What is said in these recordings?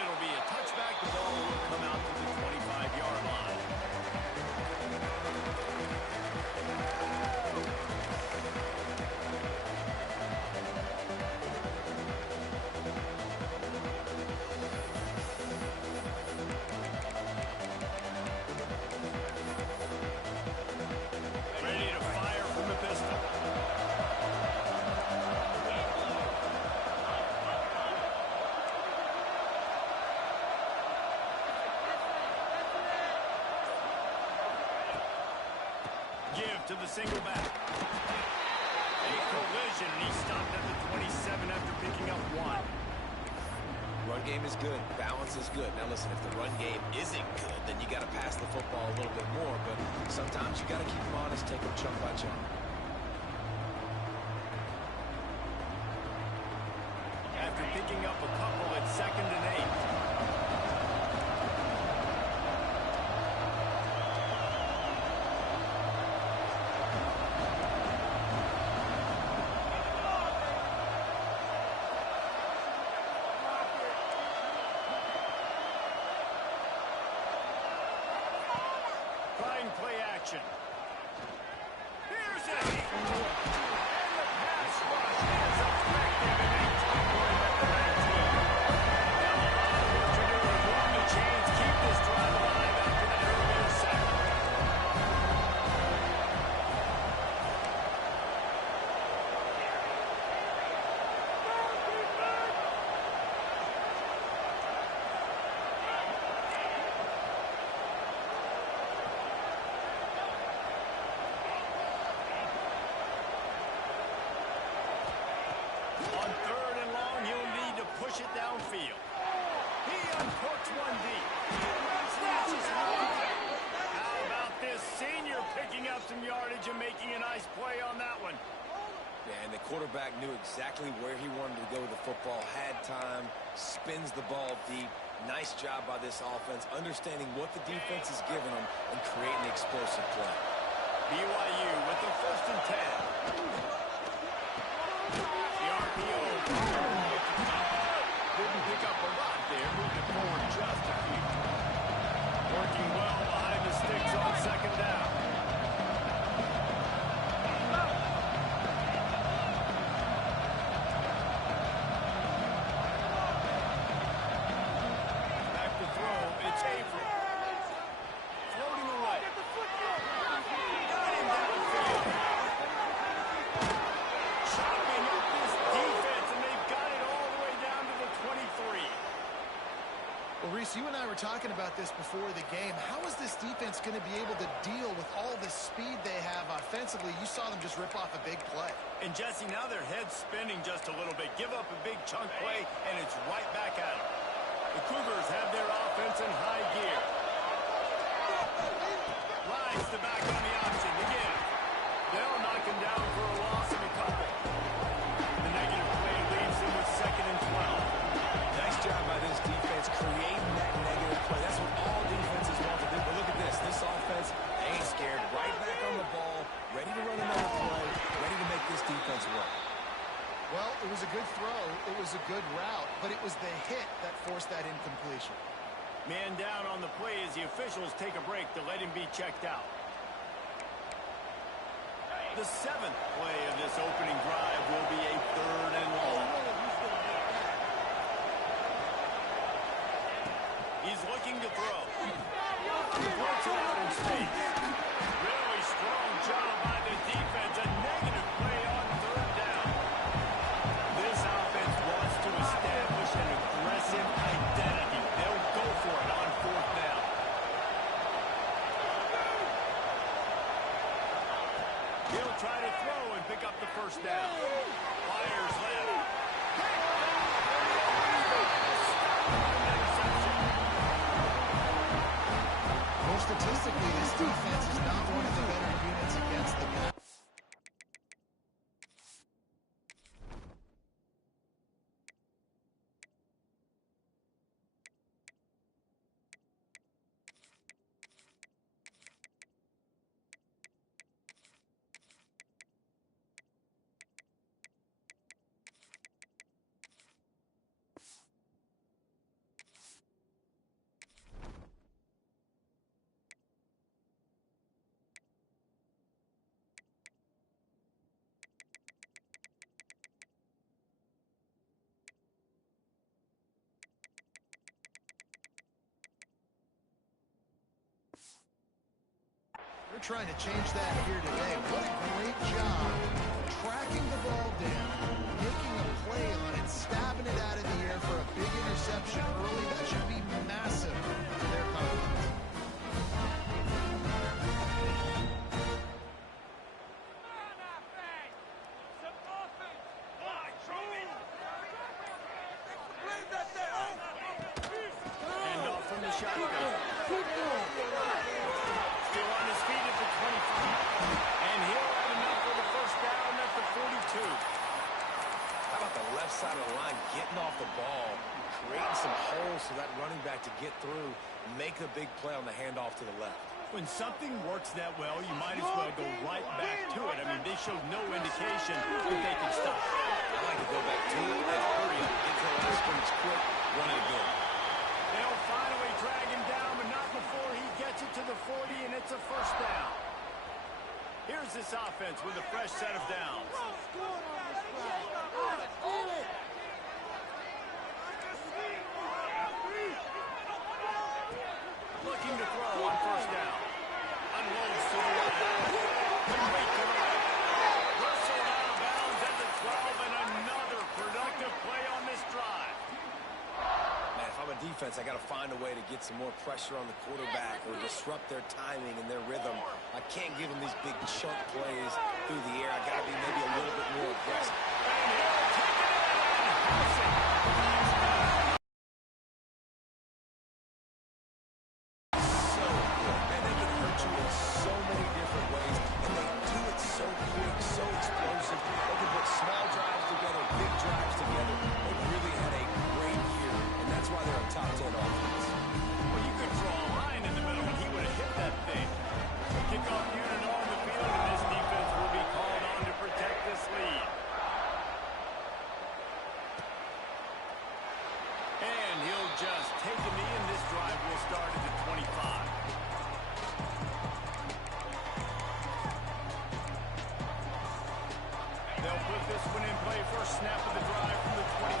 it'll be a touchback. The ball will come out to the 25-yard line. Ready to fire from the pistol. Give to the single back. A collision, and he stopped at the 27 after picking up 1. Run game is good. Balance is good. Now listen, if the run game isn't good, then you got to pass the football a little bit more. But sometimes you got to keep them honest, take them chunk by chunk. After picking up a couple at 2nd and 8. Play action. Here's it. And the pass rush is effective, and they tackle him at the 19. Now a lot of work to do to warm the chains, keep this drive alive after that earlier sack. On 3rd and long, he'll need to push it downfield. He unhooks one deep. How about this senior picking up some yardage and making a nice play on that one? Yeah, and the quarterback knew exactly where he wanted to go with the football, had time, spins the ball deep. Nice job by this offense, understanding what the defense is giving them and creating explosive play. BYU with the 1st and 10. The RPO. Didn't pick up a lot there, moving forward just a few. Working well behind the sticks on 2nd down. Back to throw, it's Avery. Floating away. Got him downfield. Chopping up this defense, and they've got it all the way down to the 23. Well, Reese, you and I were talking about this before the game. How is this defense going to be able to deal with all the speed they have offensively? You saw them just rip off a big play. And, Jesse, now their head's spinning just a little bit. Give up a big chunk play, and it's right back at them. The Cougars have their offense in high gear. Rides the back on the option again. They'll knock him down for a loss of a couple. The negative play leaves him with 2nd and 12. Nice job by this defense creating that negative play. That's what all defenses want to do. But look at this. This offense, they ain't scared. Right back on the ball, ready to run another play, ready to make this defense work. Well, it was a good throw. It was a good route, but it was the hit that forced that incompletion. Man down on the play as the officials take a break to let him be checked out. The 7th play of this opening drive will be a 3rd and long. He's looking to throw. Puts it out in space. Really strong job by the defense. A negative play on 3rd down. This offense wants to establish an aggressive identity. They'll go for it on 4th down. He'll try to throw and pick up the 1st down. Fires left. Well, statistically, this defense is not one of the better units against the pass. They're trying to change that here today. What a great job tracking the ball down, making a play on it, stabbing it out of the air for a big interception early. That should be massive for their confidence. And off from the shotgun. Still on his feet at the 25. And he'll have enough for the first down at the 42. How about the left side of the line getting off the ball, creating some holes for that running back to get through, make a big play on the handoff to the left. When something works that well, you might as well go right back to it. I mean, they showed no indication that they could stop. I like to go back to it and hurry up, get to the line of scrimmage quick, run it again. They'll finally drag him down, but not before he gets it to the 40, and it's a first down. Here's this offense with a fresh set of downs. Looking to throw on first down. Unloads to the left. Complete to the right. Whistled out of bounds at the 12, and another productive play on this drive. Man, if I'm a defense, I got to find a way to get some more pressure on the quarterback or disrupt their timing and their rhythm. I can't give them these big chunk plays through the air. I got to be maybe a little bit more aggressive. And he'll take it in and house it. So good. Man, they can hurt you in so many different ways, and they do it so quick, so explosive. They can put small drives together, big drives together. They really had a great year, and that's why they're a top 10 offense. Well, you could draw a line in the middle, and he would have hit that thing. Kickoff unit on the field, and this defense will be called on to protect this lead. And he'll just take a knee, and this drive will start at the 25. They'll put this one in play first snap of the drive from the 25.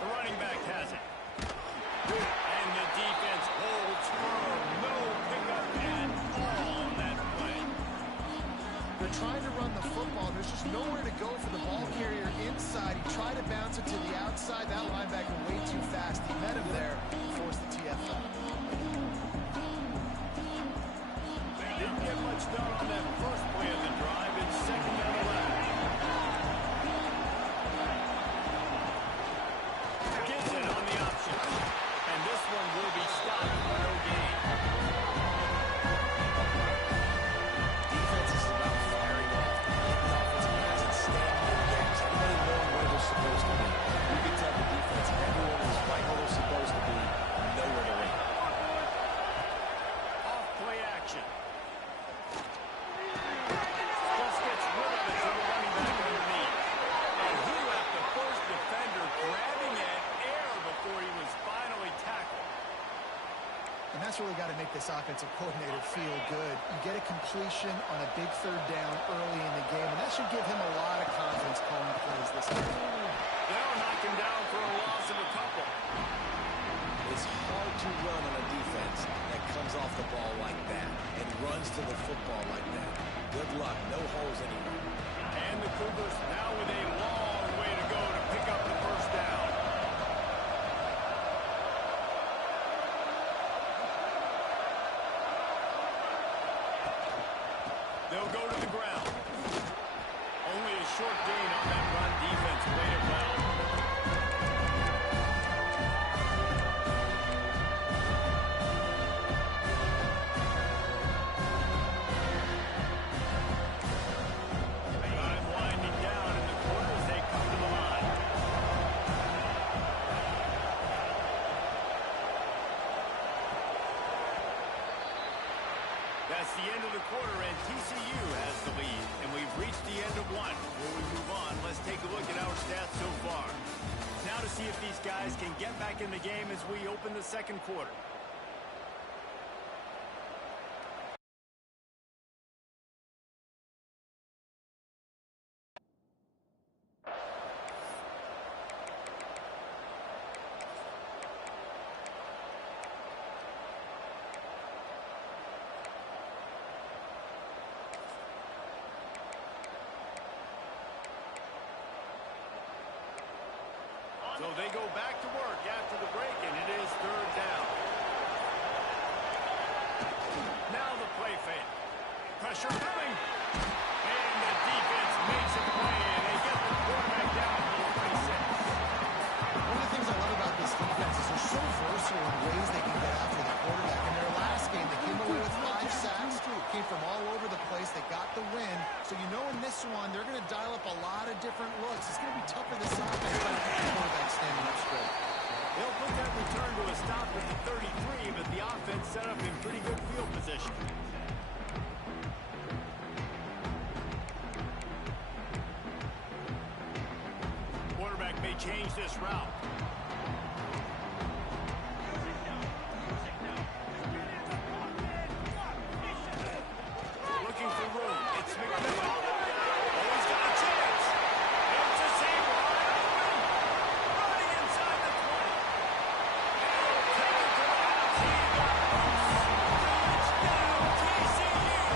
The running back has it. And the defense holds firm. No pickup at all on that play. They're trying to run the football. There's just nowhere to go for the ball carrier inside. He tried to bounce it to the outside. That linebacker way too fast. He met him there and forced the TFL. Didn't get much done on that first play of the drive. It's second down the left. Gets it on the option. And this one will be stopped for no gain. Defense is about firing off. The offensive guys and staying in games. Everybody knowing where they're supposed to be. You can tell the defense, everyone is right where they're supposed to be, nowhere to run. Off play action. Just gets rid of it to the running back underneath. And he left the first defender grabbing at air before he was finally tackled. And that's really got to make this offensive coordinator feel good. You get a completion on a big third down early in the game, and that should give him a lot of confidence calling plays this game. They'll knock him down for a loss of a couple. It's hard to run on a defense that comes off the ball like that and runs to the football like that. Good luck. No holes anywhere. And the Cougars now with a long way to go to pick up the first down. They'll go to the ground. Only a short gain on that run. Defense played it well. Time winding down in the quarter as they come to the line. That's the end of the quarter, and TCU has the lead. And we've reached the end of one. Before we move on, let's take a look at our stats so far. Now to see if these guys can get back in the game as we open the second quarter. Pressure coming. And the defense makes a play, and they get the quarterback down to the 26. One of the things I love about this defense is they're so versatile in ways they can get after the quarterback. In their last game, they came away with 5 sacks, came from all over the place. They got the win. So you know in this one, they're going to dial up a lot of different looks. It's going to be tough for this offense trying to keep the quarterback standing up straight. They'll put that return to a stop at the 33, but the offense set up in pretty good field position. Quarterback may change this route. Looking for room. It's McMillan. Oh, he's got a chance. It's a seam wide open. Running inside the 20. And he'll take it to the house. He got loose. Touchdown, TCU.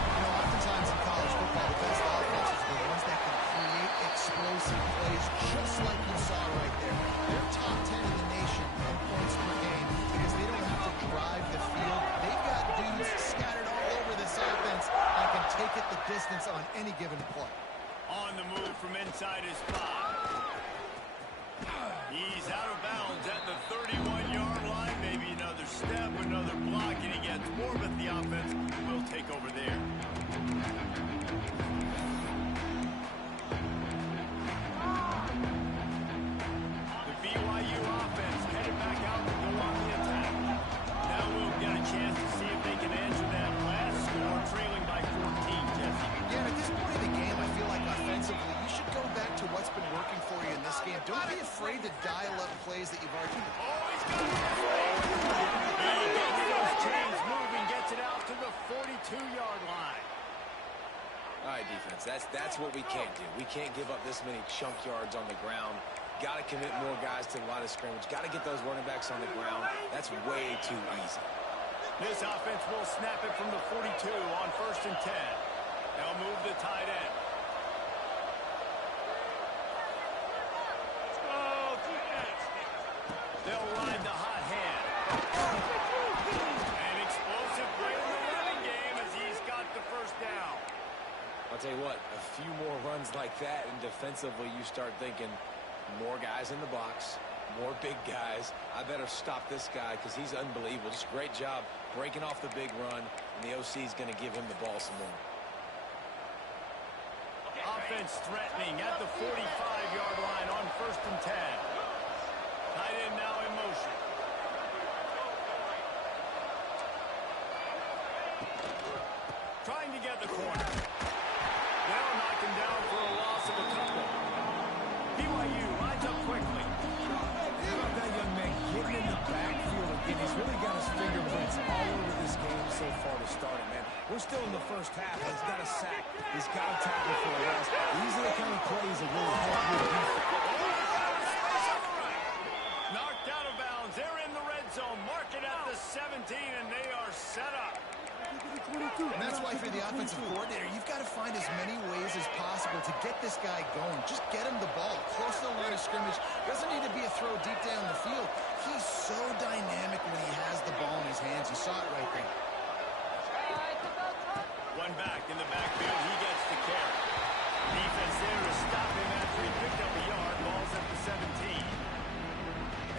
You know, oftentimes in college football, the best offenses are the ones that can create explosive plays, just like you saw right there. They're top 10 in the nation in points per game because they don't have to drive the field. They've got dudes scattered all over this offense and can take it the distance on any given play. On the move from inside his 5. He's out of bounds at the 31-yard line. Maybe another step, another block, and he gets more, but the offense will take over there. The BYU offense headed back out to go on the attack. Now we'll get a chance to see if they can answer that last score, trailing by 14, Jesse. Yeah, at this point in the game, I feel like offensively, you should go back to what's been working for you in this game. Don't be afraid to dial up plays that you've already... Oh, he's got it. He gets those chains moving, gets it out to the 42-yard line. All right, defense, that's what we can't do. We can't give up this many chunk yards on the ground. Got to commit more guys to the line of scrimmage. Got to get those running backs on the ground. That's way too easy. This offense will snap it from the 42 on 1st and 10. They'll move the tight end. Let's go, defense. They'll ride the hot hand. An explosive play in the running game as he's got the first down. I'll tell you what, a few more runs like that, and defensively you start thinking more guys in the box, more big guys. I better stop this guy because he's unbelievable. Just great job breaking off the big run, and the OC is going to give him the ball some more. Offense threatening at the 45-yard line on 1st and 10. Tight end now in motion. Trying to get the corner. They'll knock him down for a loss of a couple. BYU lines up quickly. How about that young man getting in the backfield again? He's really got his fingerprints all over this game so far to start it, man. We're still in the first half. He's got a sack. He's got a tackle for a loss. These are the kind of plays that really help your defense. Knocked out of bounds. They're in the red zone. Mark it at the 17, and they are set up. And that's why for the offensive coordinator, you've got to find as many ways as possible to get this guy going. Just get him the ball close to the line of scrimmage. Doesn't need to be a throw deep down the field. He's so dynamic when he has the ball in his hands. You saw it right there. One back in the backfield. He gets the carry. Defense there to stop him after he picked up a yard. Ball's at the 17.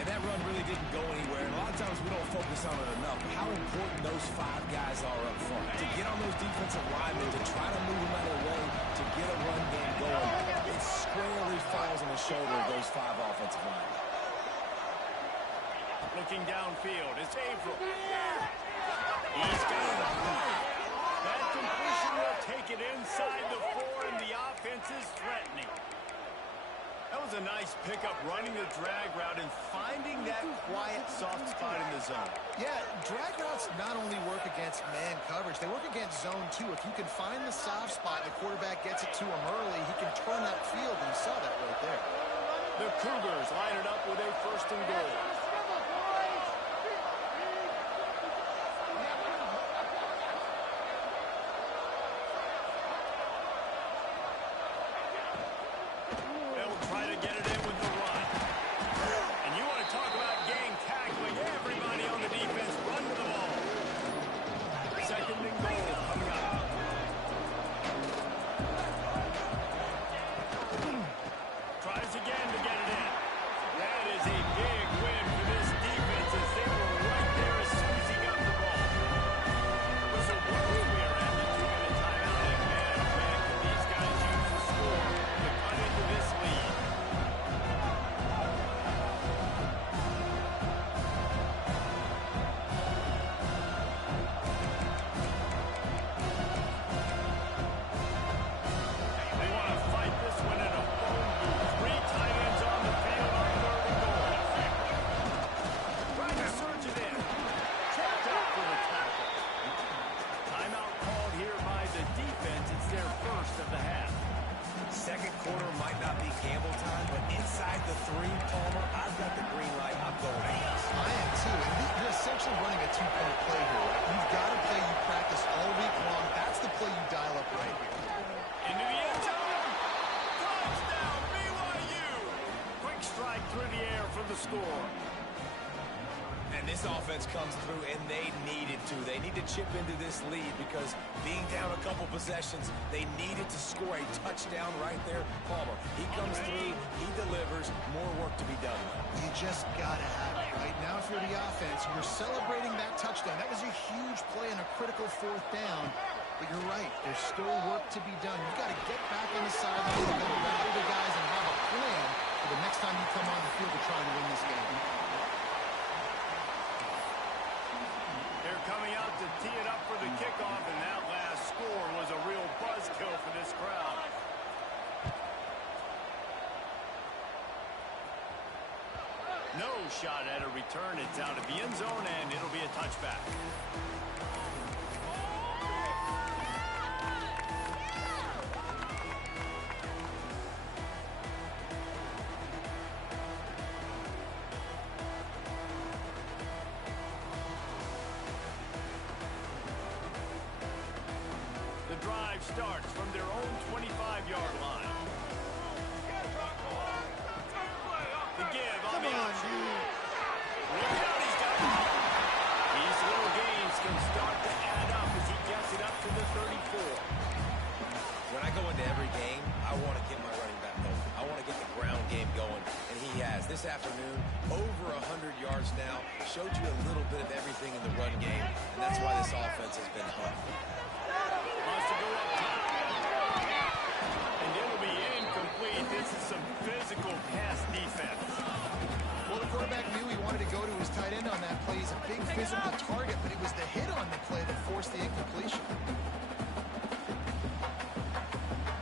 And that run really didn't go anywhere. And a lot of times we don't focus on it enough. But how important those 5 guys are up front. To get on those defensive linemen, to try to move them out of the way, to get a run game going, it squarely falls on the shoulder of those 5 offensive linemen. Looking downfield, it's April. He's got it. That completion will take it inside the 4, and the offense is threatening. That was a nice pickup, running the drag route and finding that quiet, soft spot in the zone. Yeah, drag routes not only work against man coverage, they work against zone too. If you can find the soft spot, the quarterback gets it to him early, he can turn that field, and you saw that right there. The Cougars line it up with a 1st and goal. Try to get it in with the run. And you want to talk about gang tackling. Everybody on the defense run to the ball. 2nd and running a two-point play here, right? You've got a play you practice all week long. That's the play you dial up right here. Into the end zone. Touchdown, BYU. Quick strike through the air for the score. And this offense comes through, and they needed to. They need to chip into this lead because being down a couple possessions, they needed to score a touchdown right there. Palmer, he comes through, he delivers. More work to be done. You just got to have it, right? Now if you're the offense, you're celebrating that touchdown. That was a huge play and a critical fourth down. But you're right, there's still work to be done. You've got to get back on the sideline, you've got to rally the guys and have a plan for the next time you come on the field to try and win this game. They're coming out to tee it up for the kickoff, and that last score was a real buzzkill for this crowd. No shot at a return. It's out of the end zone, and it'll be a touchback. The drive starts from their own 25-yard line. The give on the option. Look out, he's got it. These little gains can start to add up as he gets it up to the 34. When I go into every game, I want to get my running back open. I want to get the ground game going, and he has. This afternoon, over 100 yards now, showed you a little bit of everything in the run game, and that's why this offense has been hung. Wants to go up top. And it'll be incomplete. This is some physical pass defense. Well, the quarterback knew he wanted to go to his tight end on that play. He's a big physical target, but it was the hit on the play that forced the incompletion.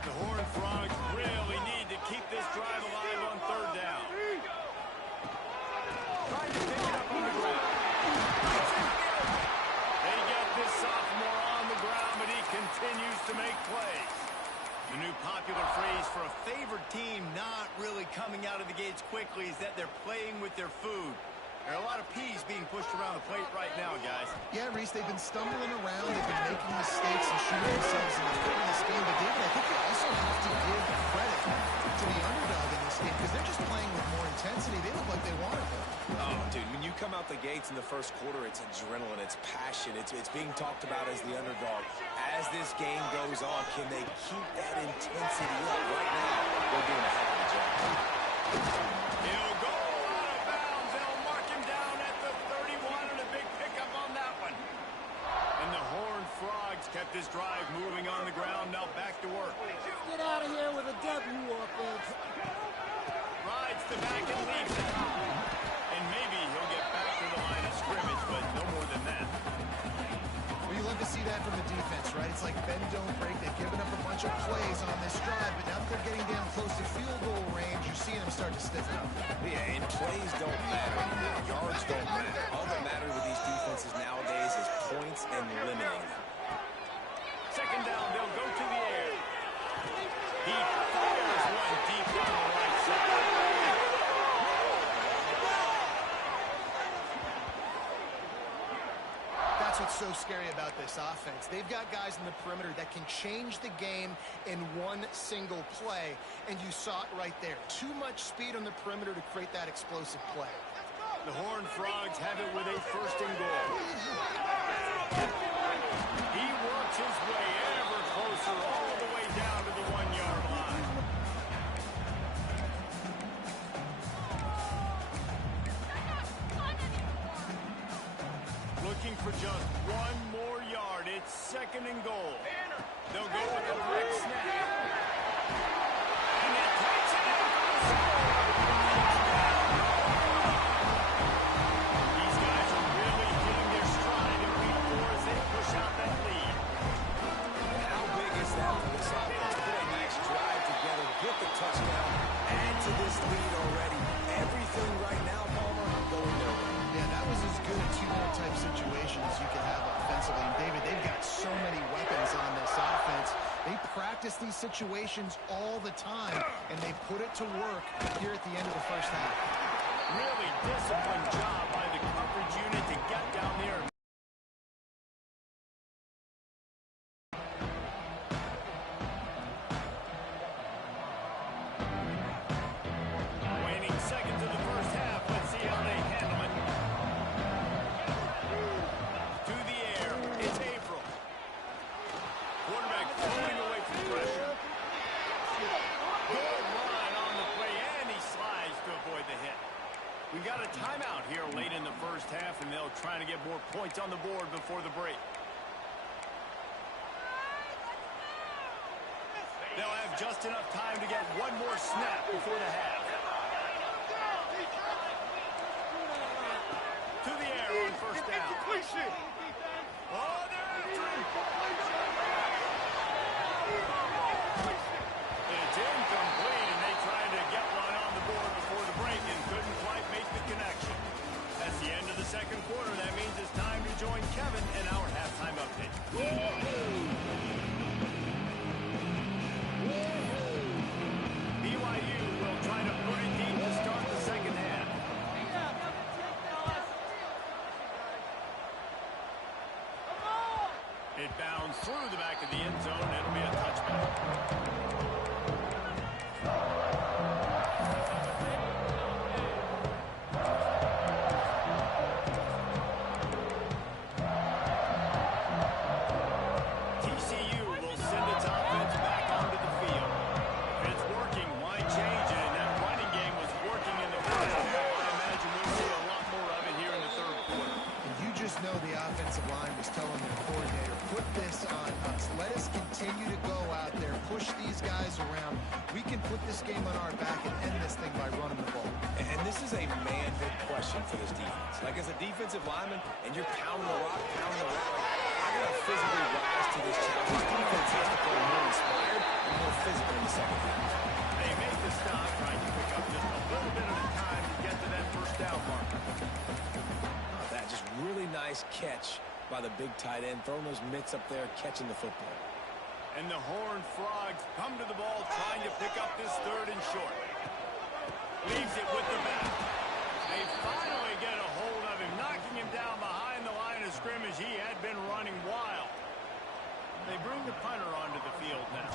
The Horned Frogs really need to keep this drive alive on third down. Trying to pick it up on the ground. They get this sophomore on the ground, but he continues to make plays. The new popular phrase for a favored team not really coming out of the gates quickly is that they're playing with their food. There are a lot of peas being pushed around the plate right now, guys. Yeah, Reese, they've been stumbling around. They've been making mistakes and shooting themselves in the foot in this game. But, David, I think you also have to give credit to the underdog in this game because they're just playing with more intensity. They look like they want it. Oh, dude, when you come out the gates in the first quarter, it's adrenaline, it's passion, it's being talked about as the underdog. As this game goes on, can they keep that intensity up? Right now, they're doing a heck of a job. He'll go out of bounds. They'll mark him down at the 31 and a big pickup on that one. And the Horned Frogs kept this drive moving on the ground. Now back to work. Get out of here with a W, offense. Rides the back and leaves it. And maybe he'll get back to the line of scrimmage, but no more than that. Well, you love to see that from the defense, right? It's like bend, don't break. They've given up a bunch of plays on this drive, but now that they're getting down close to field goal range, you're seeing them start to stiffen up. Yeah, and plays don't matter anymore. Yards don't matter. All that matters with these defenses nowadays is points and limiting them. Second down, they'll go to the air. He fires one deep down the right side. That's what's so scary about this offense. They've got guys in the perimeter that can change the game in one single play, and you saw it right there. Too much speed on the perimeter to create that explosive play. The Horned Frogs have it with a first and goal. He works his way ever closer all the way down to the 1-yard line. Looking for just one more yard. It's second and goal. They'll go with a quick snap. And that takes it in for the score. These guys are really hitting their stride in week 4 as they push out that lead. And how big is that for this offense? Put a nice drive together, get the touchdown, add to this lead already. Everything right now, Palmer, going their way. Yeah, that was as good a two-point type situation as you can have offensively. And David, they've got so many weapons on this offense. They practice these situations all the time, and they put it to work here at the end of the first half. Really disciplined job by the coverage unit to get down there timeout here late in the first half, and they'll try to get more points on the board before the break. They'll have just enough time to get one more snap before the half. To the air on first down. Oh, they're after him. It's incomplete, and they tried to get one on the board before the break and couldn't quite make the connection. That's the end of the second quarter. That means it's time to join Kevin in our halftime update. BYU will try to put it deep to start the second half. It bounds through the back of the end zone. It'll be a touchback. TCU will send its offense back onto the field. If it's working, why change it? And that running game was working in the first half. I imagine we'll see a lot more of it here in the third quarter. And you just know the offensive line was telling their coordinator, put this on us. Let us continue to go out there, push these guys around. We can put this game on our back and end this thing by running the ball. And this is a manhood question for this defense. Like, as a defensive lineman, and you're pounding the rock, I got to physically rise to this challenge. This defense has to play more inspired and more physical in the second half. They make the stop, trying to pick up just a little bit of the time to get to that first down mark. That just really nice catch by the big tight end, throwing those mitts up there, catching the football. And the Horned Frogs come to the ball, trying to pick up this third and short. Leaves it with the back. They finally get a hold of him, knocking him down behind the line of scrimmage. He had been running wild. They bring the punter onto the field now.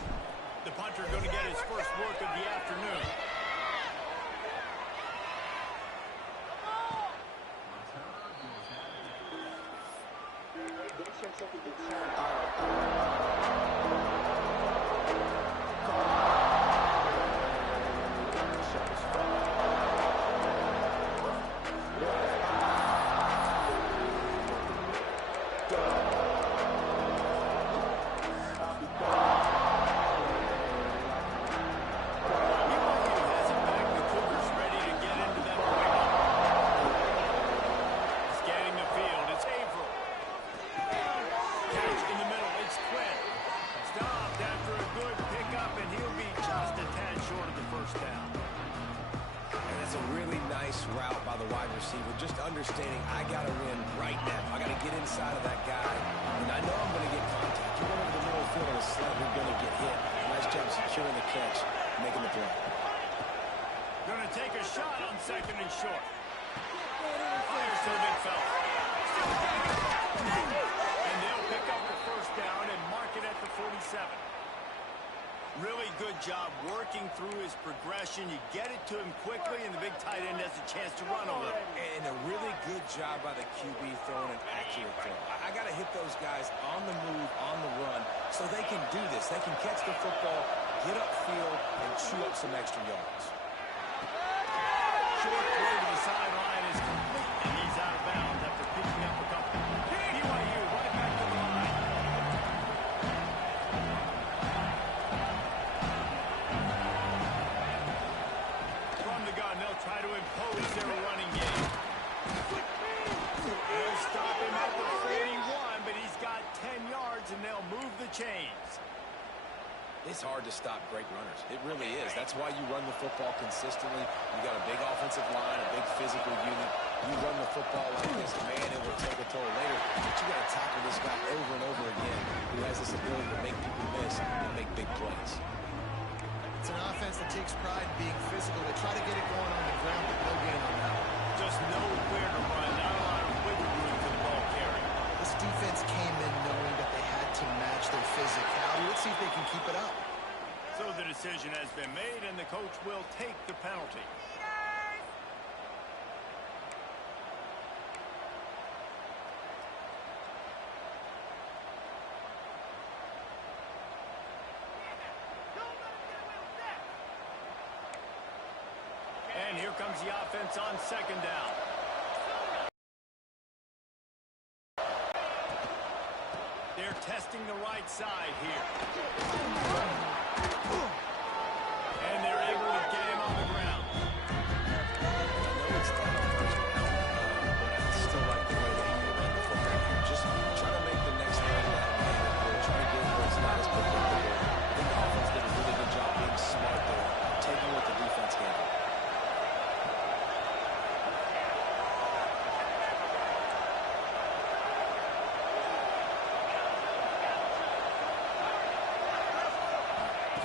The punter going to get his first work of the afternoon. Route by the wide receiver, just understanding I got to win right now. I got to get inside of that guy, and I know I'm going to get contact. You're going over the middle field on a slant, you're going to get hit. Nice job securing the catch, making the play. Going to take a shot on second and short. Fires to the big fella. And they'll pick up the first down and mark it at the 47. Really good job working through his progression. You get it to him quickly, and the big tight end has a chance to run a little. And a really good job by the QB throwing an accurate throw. I got to hit those guys on the move, on the run, so they can do this. They can catch the football, get upfield, and chew up some extra yards. Short throw to the sideline is complete, and he's out of bounds after picking up a couple. BYU right back to the line. They'll try to impose their running game. They'll stop him at the 41, but he's got 10 yards, and they'll move the chains. It's hard to stop great runners. It really is. That's why you run the football consistently. You got a big offensive line, a big physical unit. You run the football like this, man, it will take a toll later. But you got to tackle this guy over and over again who has this ability to make people miss and make big plays. It's an offense that takes pride in being physical. They try to get it going on the ground, but no gain on that. Just know where to run, not a lot of wiggle room for the ball carrier. This defense came in knowing that they had to match their physicality. Let's see if they can keep it up. So the decision has been made, and the coach will take the penalty. And here comes the offense on second down. testing the right side here. And they're able to get him on the ground. I know it's not on first down, but I still like the way that he ran the football here. Just try to make the next play that manageable, try to get it where it's not as predictable. I think the offense did a really good job being smart there, taking what the defense gave them.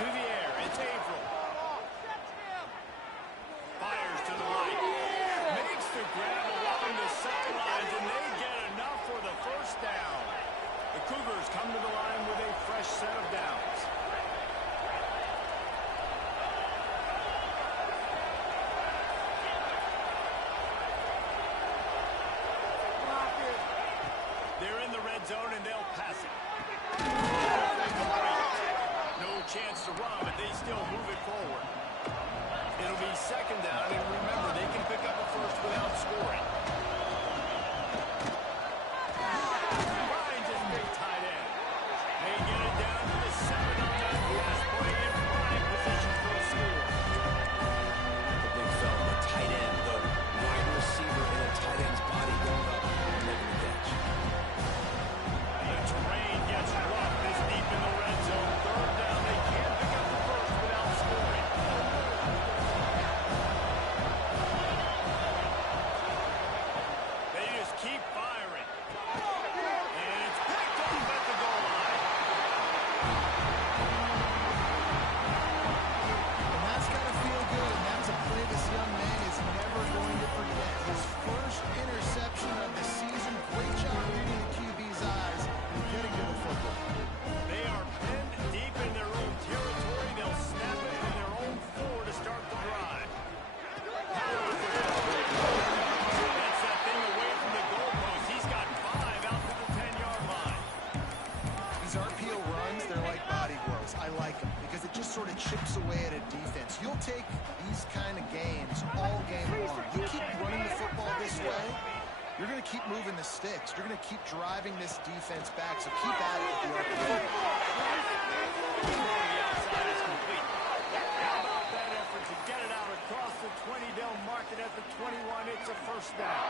To the air, it's Averill. Fires to the right. Makes the grab along the sidelines, and they get enough for the first down. The Cougars come to the line with a fresh set of downs. They're in the red zone, and they'll pass it. No chance to run, but they still move it forward. It'll be second down, and remember, they can pick up a first without scoring. Finds his big tight end. They get it down to the 7 on that pass play in prime position for a score. The big fella, the tight end, the wide receiver in a tight end's body going up and making the catch. The terrain gets rough this deep in the red zone. Third down, they can't pick up the first without scoring. They just keep firing. And it's picked off at the goal line. And that's got to feel good. And that's a play this young man is never going to forget. His first interception of the season. Great job reading the QB's eyes and getting to the football. They are pinned deep in their own territory. They'll snap it on their own floor to start the drive. That's that thing away from the goalpost. He's got 5 out to the 10-yard line. These RPO runs, they're like body blows. I like them because it just sort of chips away at a defense. You'll take these kind of games all game long. You keep running the football this way, you're going to keep moving the sticks. You're going to keep driving this defense back, so keep at it with the RPO. The outside is complete. How about that effort to get it out across the 20? They'll mark it at the 21. It's a first down.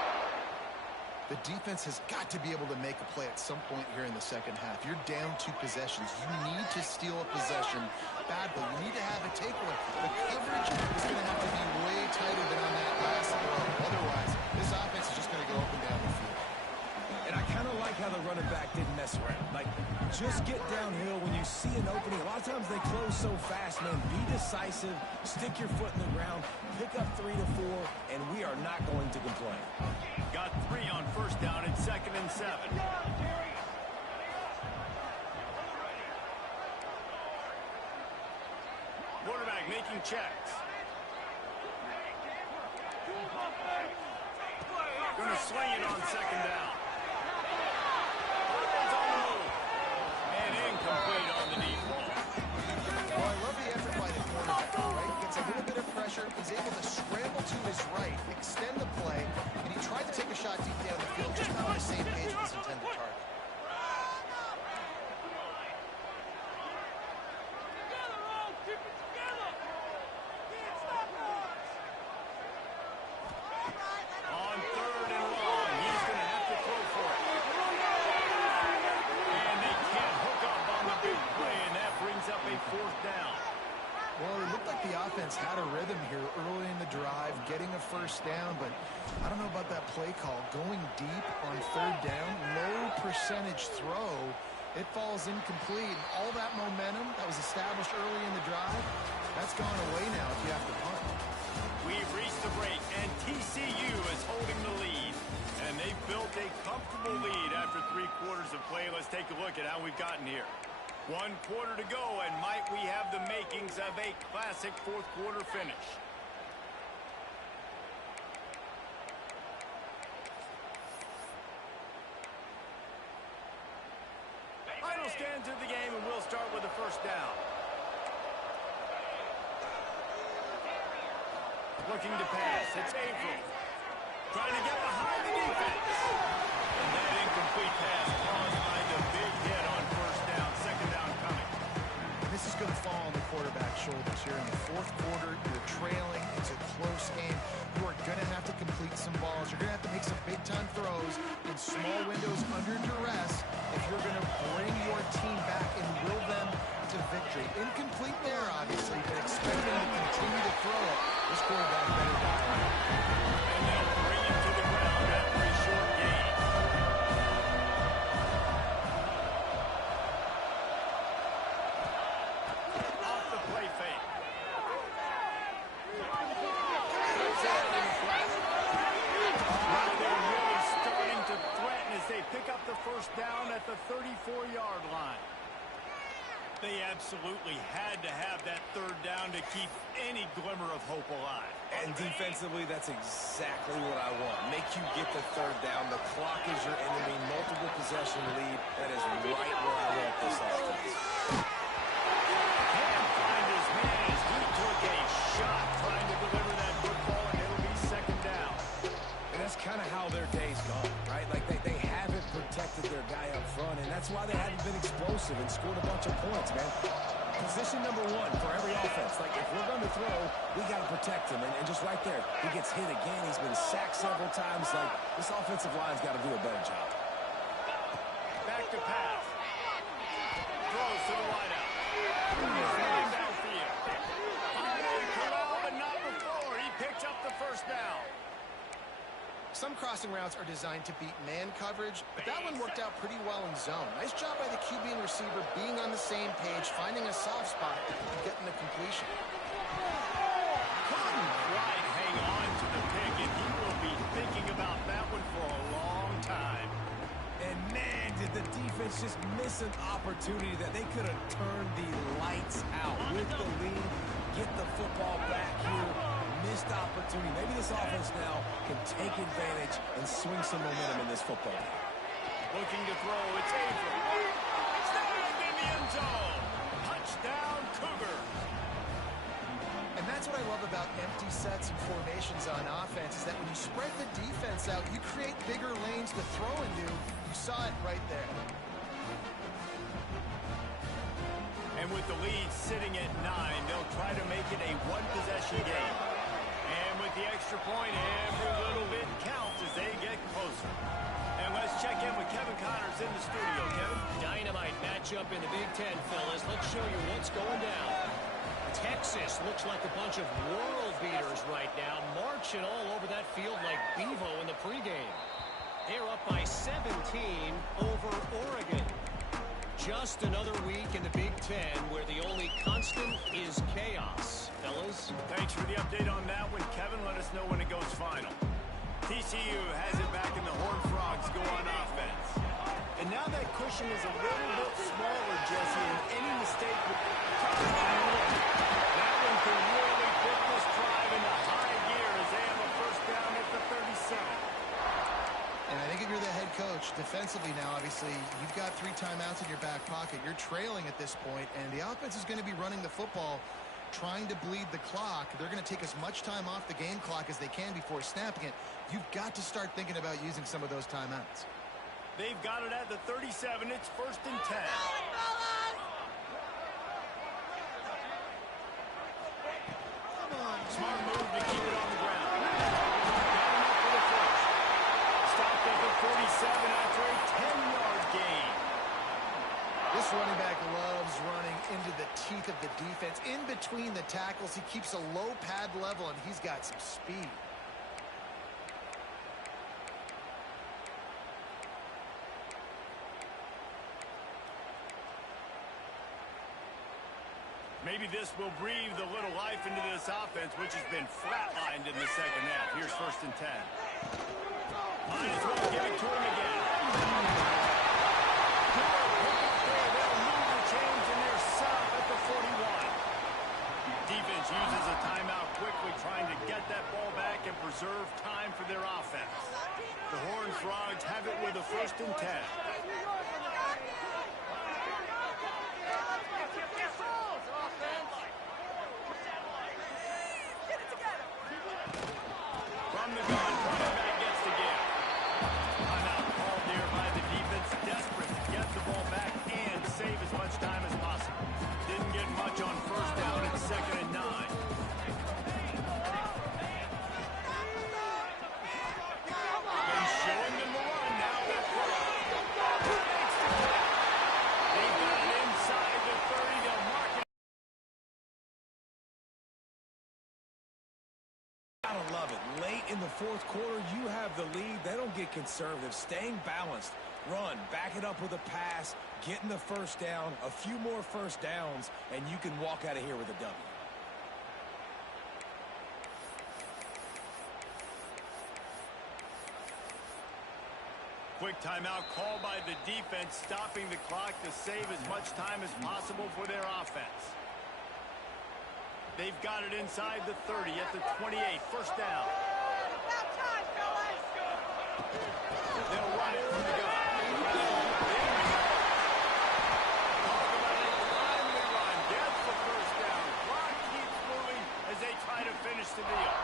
The defense has got to be able to make a play at some point here in the second half. You're down 2 possessions. You need to steal a possession badly. You need to have a takeaway. The coverage is going to have to be way tighter than on that last throw. Otherwise, this offense is just going to go up and down the field. And I kind of like how the running back didn't mess around. Like, just get downhill when you see an opening. A lot of times they close so fast, man. Be decisive, stick your foot in the ground, pick up 3 to 4, and we are not going to complain. Got 3 on first down and 2nd and 7. Quarterback making checks. Going to swing it on 2nd down. Ball's on the move. And incomplete on the deep ball. Well, I love the effort by the quarterback, right? Gets a little bit of pressure. He's able to scramble to his right, extend the play, and he tried to take a shot deep down the field, just not on the same page with his intended target. On 3rd and long, he's going to have to throw for it. And they can't hook up on the big play, and that brings up a 4th down. Well, it looked like the offense had a rhythm here early in the drive, getting a first down, but I don't know about that play call. Going deep on 3rd down, low percentage throw, it falls incomplete. All that momentum that was established early in the drive, that's gone away now if you have to punt. We've reached the break, and TCU is holding the lead. And they've built a comfortable lead after 3 quarters of play. Let's take a look at how we've gotten here. 1 quarter to go, and might we have the makings of a classic 4th quarter finish. Final stands of the game, and we'll start with the first down. Looking to pass. It's Averill. Trying to get behind the defense. And that incomplete pass caused by the big hit on 1st small windows under duress if you're going to bring your team back and will them to victory. Incomplete there, obviously, but expect them to continue to throw it. This quarterback better dial it. And they'll bring him to the ground after a short gain. Off the play fake. Now they're really starting to threaten as they pick up the first down at the 34-yard line. They absolutely had to have that third down to keep any glimmer of hope alive. And defensively, that's exactly what I want. Make you get the third down. The clock is your enemy. Multiple possession lead. That is right where I want this offense. Can't find his man as he took a shot trying to deliver that football, and it'll be second down. And that's kind of how their day's gone, right? Like they haven't protected their guy up front, and that's why they haven't been explosive and scored a bunch of points, man. Position number one for every offense. Like, if we're going to throw, we got to protect him. And just right there, he gets hit again. He's been sacked several times. Like, this offensive line's got to do a better job. Back to pass. Throws to the wideout. Running downfield. Corral, but not before. He picked up the first down. Some crossing routes are designed to beat man coverage, but that one worked out pretty well in zone. Nice job by the QB and receiver being on the same page, finding a soft spot, and getting the completion. Couldn't quite hang on to the pick, and he will be thinking about that one for a long time. And man, did the defense just miss an opportunity that they could have turned the lights out with the lead, get the football back here. Missed opportunity. Maybe this offense now can take advantage and swing some momentum in this football game. Looking to throw, it's Avery. Stabbed in the end zone. Touchdown, Cougars. And that's what I love about empty sets and formations on offense, is that when you spread the defense out, you create bigger lanes to throw into. You saw it right there. And with the lead sitting at 9, they'll try to make it a one-possession game. And with the extra point, every little bit counts as they get closer. And let's check in with Kevin Connors in the studio. Kevin? Dynamite matchup in the Big Ten, fellas. Let's show you what's going down. Texas looks like a bunch of world beaters right now, marching all over that field like Bevo in the pregame. They're up by 17 over Oregon. Just another week in the Big Ten where the only constant is chaos. Fellas? Thanks for the update on that one, Kevin. Let us know when it goes final. TCU has it back in the Horned Frogs go on offense. And now that cushion is a little bit smaller, Jesse, and any mistake would... That one can really put this drive into high gear as they have a first down at the 37. And I think if you're the head coach, defensively now, obviously, you've got 3 timeouts in your back pocket. You're trailing at this point, and the offense is going to be running the football, trying to bleed the clock. They're going to take as much time off the game clock as they can before snapping it. You've got to start thinking about using some of those timeouts. They've got it at the 37. It's 1st and 10. Smart move to keep it on the ground. Got him up for the first. Stopped at the 47 after a 10-yard gain. This running back loves running into the teeth of the defense. In between the tackles, he keeps a low pad level, and he's got some speed. Maybe this will breathe a little life into this offense, which has been flatlined in the second half. Here's 1st and 10. Might as well give it to him again. They'll move the chains, and they're set up at the 41. Defense uses a timeout quickly, trying to get that ball back and preserve time for their offense. The Horned Frogs have it with a 1st and 10. From the gun, running back gets the give. Timeout called there by the defense, desperate to get the ball back and save as much time as possible. Didn't get much on 1st down at 2nd and 9. Been showing them the run now. They're conservative, staying balanced. Run, back it up with a pass, getting the first down, a few more first downs, and you can walk out of here with a W. Quick timeout called by the defense, stopping the clock to save as much time as possible for their offense. They've got it inside the 30 at the 28. First down. They'll run it from the gun. Gets the first down. Clock keeps moving as they try to finish the deal.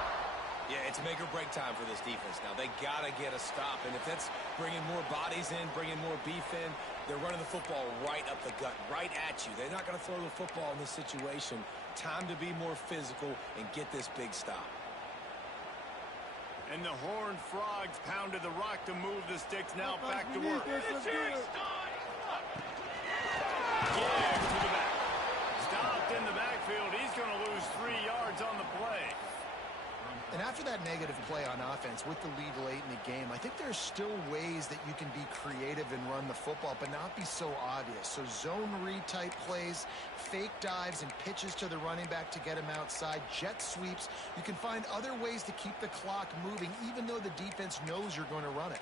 Yeah, it's make or break time for this defense now. They got to get a stop, and if that's bringing more bodies in, bringing more beef in, they're running the football right up the gut, right at you. They're not going to throw the football in this situation. Time to be more physical and get this big stop. And the Horned Frogs pounded the rock to move the sticks now back to work. Give to the back. Stopped in the backfield. He's going to lose 3 yards on the play. And after that negative play on offense with the lead late in the game, I think there's still ways that you can be creative and run the football, but not be so obvious. So zone read type plays, fake dives and pitches to the running back to get him outside, jet sweeps. You can find other ways to keep the clock moving, even though the defense knows you're going to run it.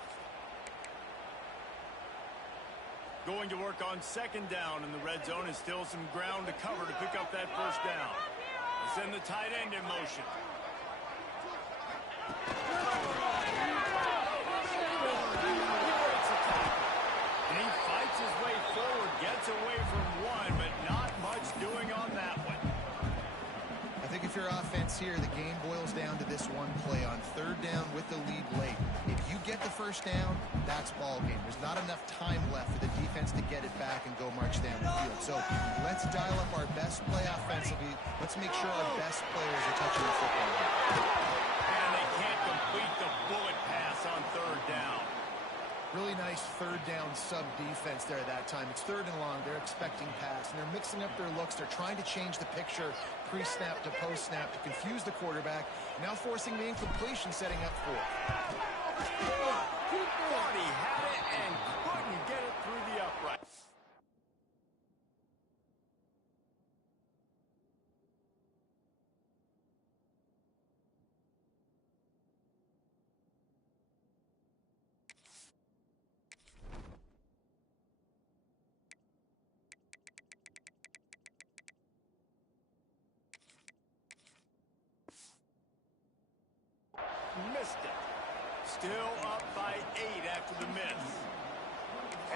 Going to work on second down in the red zone, is still some ground to cover to pick up that first down. They send the tight end in motion. And he fights his way forward, gets away from one, but not much doing on that one. I think if you're offense here, the game boils down to this one play on third down with the lead late. If you get the first down, that's ball game. There's not enough time left for the defense to get it back and go march down the field. So let's dial up our best play offensively. Let's make sure our best players are touching the football. And they can't complete the bullet pass on third down. Really nice third down sub defense there that time. It's third and long. They're expecting pass, and they're mixing up their looks. They're trying to change the picture pre-snap to post-snap to confuse the quarterback. Now forcing the incompletion, setting up for it. Thought he had it and couldn't get it through the uprights. Missed it. Still up by 8 after the miss.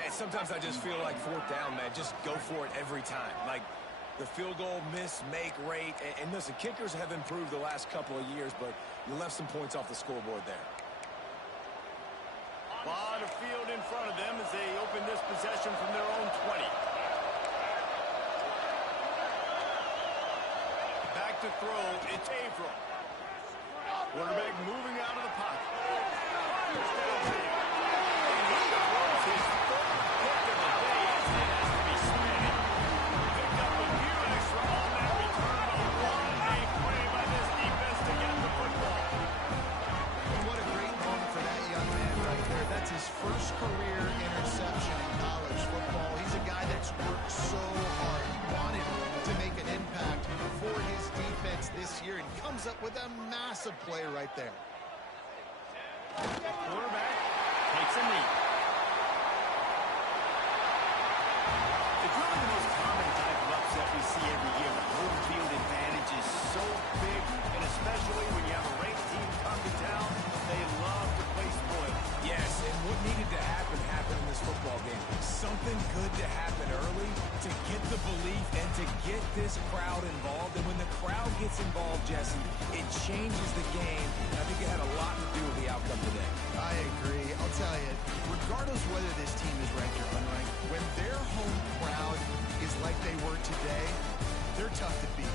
And sometimes I just feel like fourth down, man. Just go for it every time. Like the field goal miss, make rate. And listen, kickers have improved the last couple of years, but you left some points off the scoreboard there. A lot of field in front of them as they open this possession from their own 20. Back to throw, it's Averill. Quarterback moving out of the pocket. Fires downfield. And he throws his third pick of the day as he has to be spinning. Picked up a few extra on that return, but what a play by this defense to get the football. And what a great moment for that young man right there. That's his first career interception in college football. He's a guy that's worked so hard. He wanted to make an impact for his defense this year and comes up with a massive play right there. Quarterback takes a knee. It's really the most common type of upset we see every year. The home field advantage is so big, and especially when you have a ranked team come to town, they love to play spoil. Yes, and what needed to happen happened in this football game. Something good to happen early to get the belief and to get this crowd involved. And when the crowd gets involved, Jesse, it changes the game. And I think it had a lot to do with the outcome today. I agree. I'll tell you, regardless whether this team is ranked or unranked, when their home crowd is like they were today, they're tough to beat.